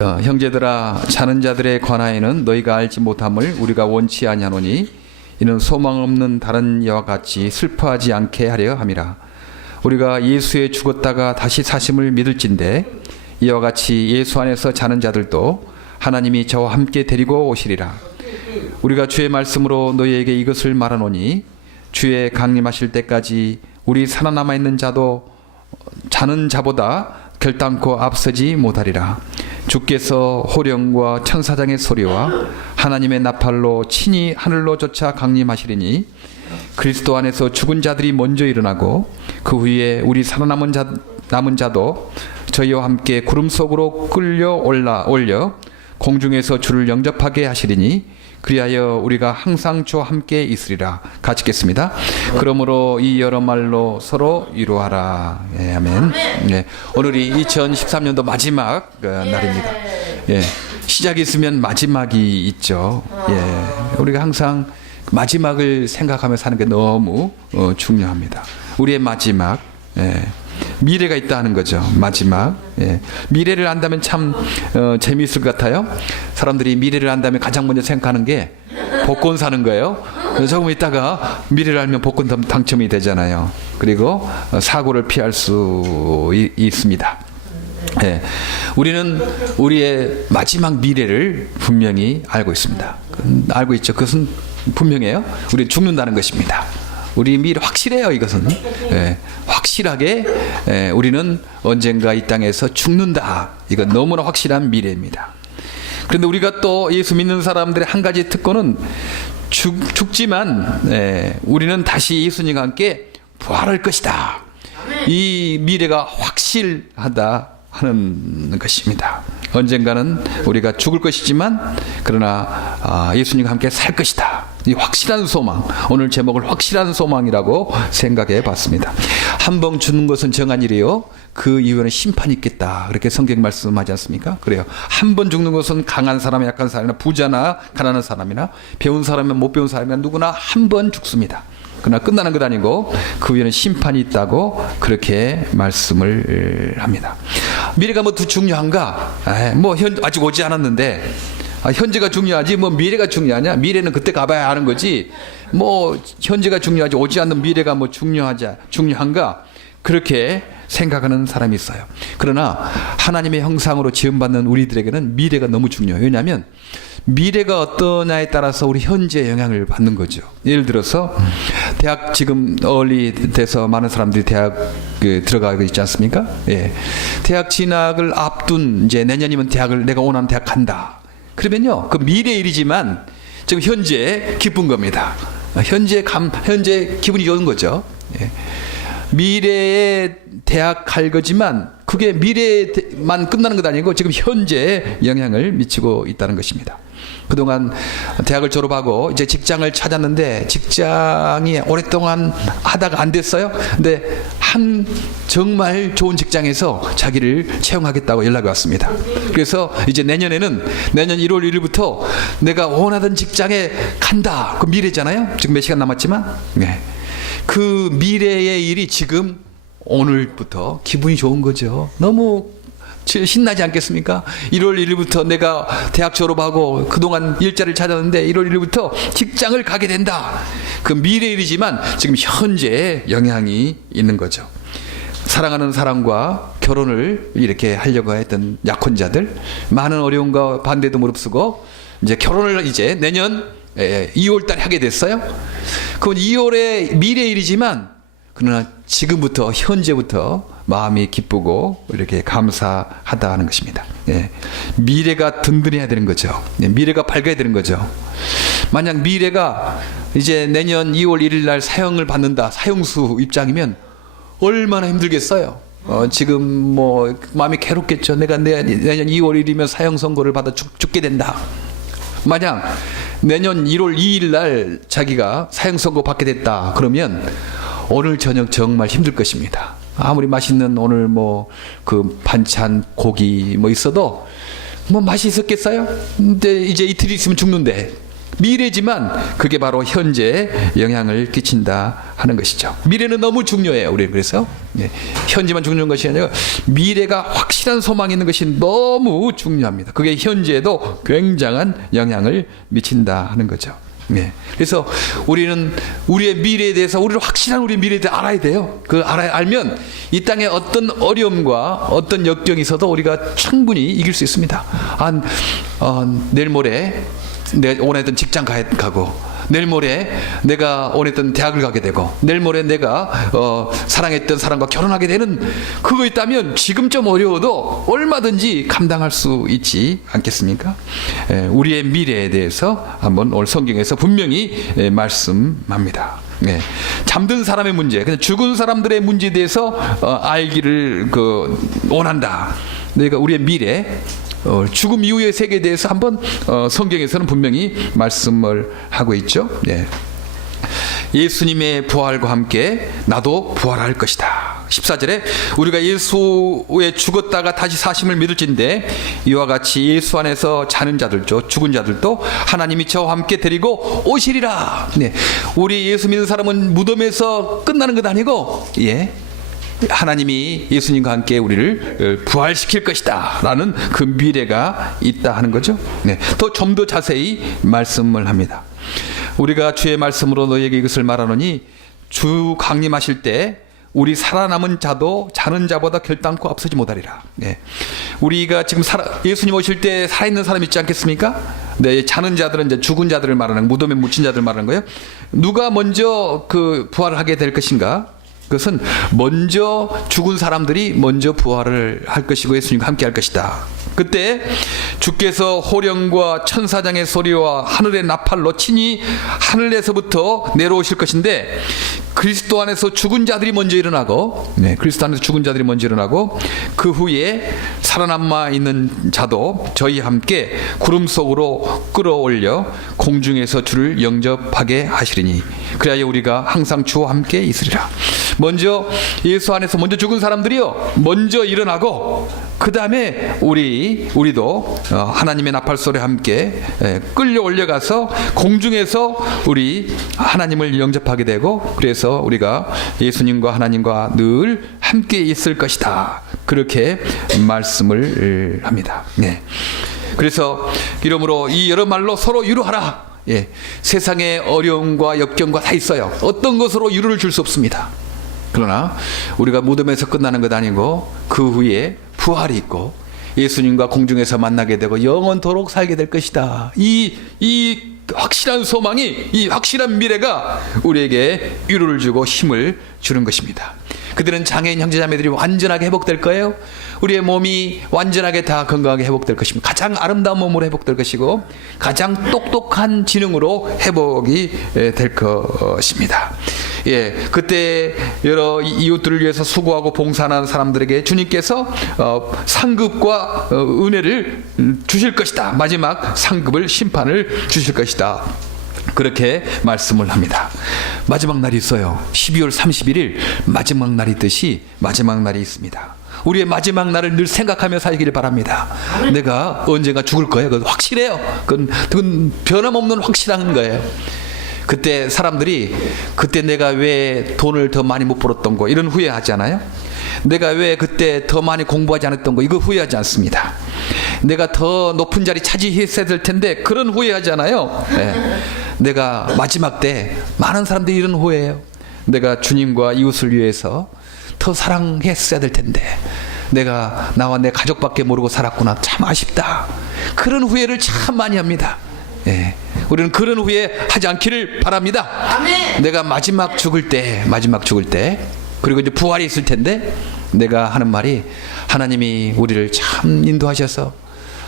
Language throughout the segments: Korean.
형제들아, 자는 자들에 관하여는 너희가 알지 못함을 우리가 원치 아니하노니 이는 소망 없는 다른 이와 같이 슬퍼하지 않게 하려 함이라. 우리가 예수에 죽었다가 다시 사심을 믿을진대 이와 같이 예수 안에서 자는 자들도 하나님이 저와 함께 데리고 오시리라. 우리가 주의 말씀으로 너희에게 이것을 말하노니 주의 강림하실 때까지 우리 살아남아 있는 자도 자는 자보다 결단코 앞서지 못하리라. 주께서 호령과 천사장의 소리와 하나님의 나팔로 친히 하늘로 쫓아 강림하시리니 그리스도 안에서 죽은 자들이 먼저 일어나고 그 후에 우리 살아남은 남은 자도 저희와 함께 구름 속으로 끌려 올려 공중에서 주를 영접하게 하시리니 그리하여 우리가 항상 주와 함께 있으리라. 같이 읽겠습니다. 그러므로 이 여러 말로 서로 위로하라. 예, 아멘. 예, 오늘이 2013년도 마지막 날입니다. 예, 시작이 있으면 마지막이 있죠. 예, 우리가 항상 마지막을 생각하며 사는 게 너무 중요합니다. 우리의 마지막. 예. 미래가 있다 하는 거죠. 마지막. 예. 미래를 안다면 참 재미있을 것 같아요. 사람들이 미래를 안다면 가장 먼저 생각하는 게 복권 사는 거예요. 조금 있다가 미래를 알면 복권 당첨이 되잖아요. 그리고 사고를 피할 수 있습니다. 예. 우리는 우리의 마지막 미래를 분명히 알고 있습니다. 알고 있죠. 그것은 분명해요. 우리 죽는다는 것입니다. 우리 미래 확실해요. 이것은 확실하게 우리는 언젠가 이 땅에서 죽는다. 이건 너무나 확실한 미래입니다. 그런데 우리가 또 예수 믿는 사람들의 한 가지 특권은 죽지만 우리는 다시 예수님과 함께 부활할 것이다. 이 미래가 확실하다 하는 것입니다. 언젠가는 우리가 죽을 것이지만 그러나 예수님과 함께 살 것이다. 이 확실한 소망, 오늘 제목을 확실한 소망이라고 생각해 봤습니다. 한 번 죽는 것은 정한 일이요 그 이후에는 심판이 있겠다. 그렇게 성경 말씀하지 않습니까? 그래요. 한 번 죽는 것은 강한 사람, 약한 사람이나 부자나 가난한 사람이나 배운 사람이나 못 배운 사람이나 누구나 한 번 죽습니다. 그러나 끝나는 것 아니고 그 위에는 심판이 있다고 그렇게 말씀을 합니다. 미래가 뭐 더 중요한가? 아직 오지 않았는데 현재가 중요하지 뭐 미래가 중요하냐? 미래는 그때 가봐야 하는 거지 뭐 현재가 중요하지 오지 않는 미래가 뭐 중요한가? 그렇게 생각하는 사람이 있어요. 그러나 하나님의 형상으로 지음받는 우리들에게는 미래가 너무 중요해요. 왜냐하면 미래가 어떠냐에 따라서 우리 현재에 영향을 받는 거죠. 예를 들어서 대학 지금 어울리 돼서 많은 사람들이 대학 들어가고 있지 않습니까? 예. 대학 진학을 앞둔 이제 내년이면 대학을 내가 원하는 대학 간다. 그러면요, 그 미래 일이지만 지금 현재 기쁜 겁니다. 현재 기분이 좋은 거죠. 예. 미래에 대학 갈 거지만 그게 미래만 끝나는 것 아니고 지금 현재에 영향을 미치고 있다는 것입니다. 그동안 대학을 졸업하고 이제 직장을 찾았는데 직장이 오랫동안 하다가 안 됐어요. 근데 한 정말 좋은 직장에서 자기를 채용하겠다고 연락이 왔습니다. 그래서 이제 내년 1월 1일부터 내가 원하던 직장에 간다. 그 미래잖아요. 지금 몇 시간 남았지만 그 미래의 일이 지금 오늘부터 기분이 좋은 거죠. 너무 신나지 않겠습니까? 1월 1일부터 내가 대학 졸업하고 그동안 일자리를 찾았는데 1월 1일부터 직장을 가게 된다. 그 미래 일이지만 지금 현재에 영향이 있는 거죠. 사랑하는 사람과 결혼을 이렇게 하려고 했던 약혼자들, 많은 어려움과 반대도 무릅쓰고 이제 결혼을 이제 내년 2월 달에 하게 됐어요. 그건 2월의 미래 일이지만 그러나 지금부터 현재부터 마음이 기쁘고 이렇게 감사하다 하는 것입니다. 예. 미래가 든든해야 되는 거죠. 예. 미래가 밝아야 되는 거죠. 만약 미래가 이제 내년 2월 1일 날 사형을 받는다. 사형수 입장이면 얼마나 힘들겠어요. 지금 뭐 마음이 괴롭겠죠. 내가 내년 2월 1일이면 사형 선고를 받아 죽게 된다. 만약 내년 1월 2일 날 자기가 사형 선고 받게 됐다. 그러면 오늘 저녁 정말 힘들 것입니다. 아무리 맛있는 오늘 뭐 그 반찬 고기 뭐 있어도 뭐 맛이 있었겠어요? 근데 이제 이틀 있으면 죽는데 미래지만 그게 바로 현재에 영향을 끼친다 하는 것이죠. 미래는 너무 중요해요. 우리 그래서 현재만 중요한 것이 아니라 미래가 확실한 소망이 있는 것이 너무 중요합니다. 그게 현재에도 굉장한 영향을 미친다 하는 거죠. 그래서 우리는 우리의 미래에 대해서 우리를 확실한 우리의 미래에 대해 알아야 돼요. 알면 이 땅에 어떤 어려움과 어떤 역경이 있어도 우리가 충분히 이길 수 있습니다. 내일 모레 내가 원했던 직장 가고, 내일 모레 내가 원했던 대학을 가게 되고, 내일 모레 내가 사랑했던 사람과 결혼하게 되는 그거 있다면 지금좀 어려워도 얼마든지 감당할 수 있지 않겠습니까? 우리의 미래에 대해서 한번 오늘 성경에서 분명히 말씀합니다. 잠든 사람의 문제, 그냥 죽은 사람들의 문제에 대해서 알기를 원한다. 내가 우리의 미래, 죽음 이후의 세계에 대해서 한번 성경에서는 분명히 말씀을 하고 있죠. 예수님의 부활과 함께 나도 부활할 것이다. 14절에 우리가 예수의 죽었다가 다시 사심을 믿을진데 이와 같이 예수 안에서 자는 자들도, 죽은 자들도 하나님이 저와 함께 데리고 오시리라. 우리 예수 믿는 사람은 무덤에서 끝나는 것 아니고 하나님이 예수님과 함께 우리를 부활시킬 것이다 라는 그 미래가 있다 하는 거죠. 좀 더 자세히 말씀을 합니다. 우리가 주의 말씀으로 너희에게 이것을 말하노니 주 강림하실 때 우리 살아남은 자도 자는 자보다 결단코 앞서지 못하리라. 우리가 지금 예수님 오실 때 살아있는 사람 있지 않겠습니까? 자는 자들은 이제 죽은 자들을 말하는, 무덤에 묻힌 자들을 말하는 거예요. 누가 먼저 부활을 하게 될 것인가? 그것은 먼저 죽은 사람들이 먼저 부활을 할 것이고 예수님과 함께 할 것이다. 그때 주께서 호령과 천사장의 소리와 하늘의 나팔로 친히 하늘에서부터 내려오실 것인데 그리스도 안에서 죽은 자들이 먼저 일어나고, 그리스도 안에서 죽은 자들이 먼저 일어나고 그 후에 살아남아 있는 자도 저희와 함께 구름 속으로 끌어올려 공중에서 주를 영접하게 하시리니 그리하여 우리가 항상 주와 함께 있으리라. 먼저 예수 안에서 먼저 죽은 사람들이요 먼저 일어나고 그 다음에 우리도 하나님의 나팔 소리와 함께 끌려 올려가서 공중에서 우리 하나님을 영접하게 되고, 그래서 우리가 예수님과 하나님과 늘 함께 있을 것이다. 그렇게 말씀을 합니다. 그래서 이러므로 이 여러 말로 서로 위로하라. 세상에 어려움과 역경과 다 있어요. 어떤 것으로 위로를 줄 수 없습니다. 그러나 우리가 무덤에서 끝나는 것 아니고 그 후에 부활이 있고 예수님과 공중에서 만나게 되고 영원토록 살게 될 것이다. 이 확실한 소망이, 이 확실한 미래가 우리에게 위로를 주고 힘을 주는 것입니다. 그들은 장애인 형제자매들이 완전하게 회복될 거예요. 우리의 몸이 완전하게 다 건강하게 회복될 것입니다. 가장 아름다운 몸으로 회복될 것이고 가장 똑똑한 지능으로 회복이 될 것입니다. 그때 여러 이웃들을 위해서 수고하고 봉사하는 사람들에게 주님께서 상급과 은혜를 주실 것이다. 마지막 상급을, 심판을 주실 것이다. 그렇게 말씀을 합니다. 마지막 날이 있어요. 12월 31일 마지막 날이 있듯이 마지막 날이 있습니다. 우리의 마지막 날을 늘 생각하며 살기를 바랍니다. 내가 언젠가 죽을 거예요. 그건 확실해요. 그건 변함없는 확실한 거예요. 그때 사람들이 그때 내가 왜 돈을 더 많이 못 벌었던 거 이런 후회하지 않아요? 내가 왜 그때 더 많이 공부하지 않았던 거 이거 후회하지 않습니다. 내가 더 높은 자리 차지했어야 될 텐데 그런 후회하지 않아요. 내가 마지막 때 많은 사람들이 이런 후회해요. 내가 주님과 이웃을 위해서 더 사랑했어야 될 텐데 내가 나와 내 가족밖에 모르고 살았구나. 참 아쉽다. 그런 후회를 참 많이 합니다. 우리는 그런 후회 하지 않기를 바랍니다. 아멘. 내가 마지막 죽을 때 그리고 이제 부활이 있을 텐데 내가 하는 말이 하나님이 우리를 참 인도하셔서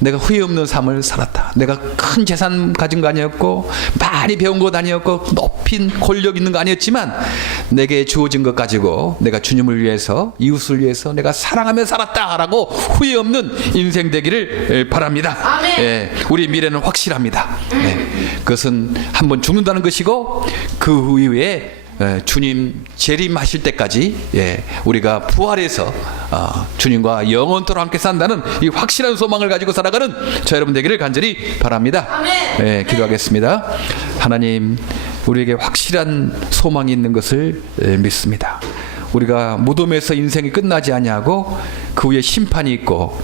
내가 후회 없는 삶을 살았다. 내가 큰 재산 가진 거 아니었고 많이 배운 것 아니었고 높인 권력 있는 거 아니었지만 내게 주어진 것 가지고 내가 주님을 위해서 이웃을 위해서 내가 사랑하며 살았다라고 후회 없는 인생 되기를 바랍니다. 우리 미래는 확실합니다. 그것은 한번 죽는다는 것이고 그 이후에 주님 재림하실 때까지 우리가 부활해서 주님과 영원토록 함께 산다는 이 확실한 소망을 가지고 살아가는 저 여러분 되기를 간절히 바랍니다. 기도하겠습니다. 하나님, 우리에게 확실한 소망이 있는 것을 믿습니다. 우리가 무덤에서 인생이 끝나지 아니하고 그 후에 심판이 있고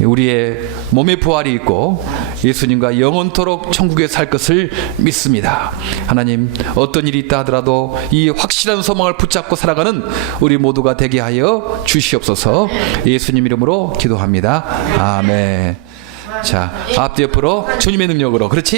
우리의 몸의 부활이 있고 예수님과 영원토록 천국에 살 것을 믿습니다. 하나님, 어떤 일이 있다 하더라도 이 확실한 소망을 붙잡고 살아가는 우리 모두가 되게 하여 주시옵소서. 예수님 이름으로 기도합니다. 아멘. 자, 앞뒤 옆으로 주님의 능력으로, 그렇지?